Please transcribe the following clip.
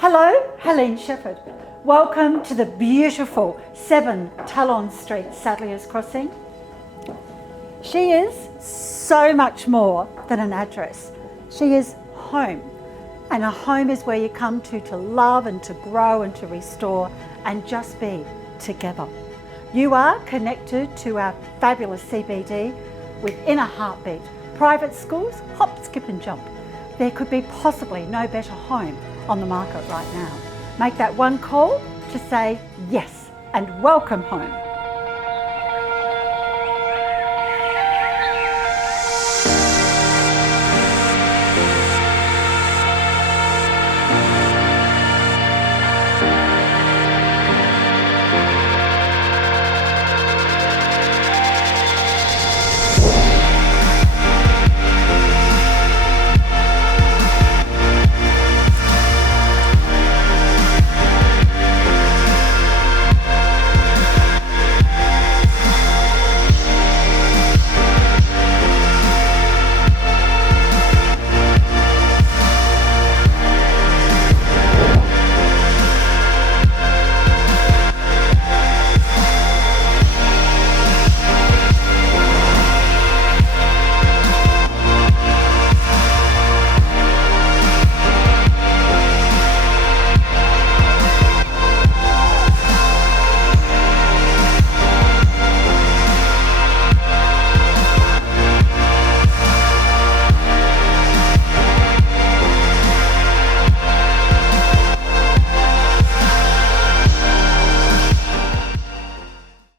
Hello, Helene Shephard. Welcome to the beautiful 7 Tallon Street, Sadliers Crossing. She is so much more than an address. She is home. And a home is where you come to love and to grow and to restore and just be together. You are connected to our fabulous CBD within a heartbeat. Private schools, hop, skip and jump. There could be possibly no better home on the market right now. Make that one call to say yes and welcome home.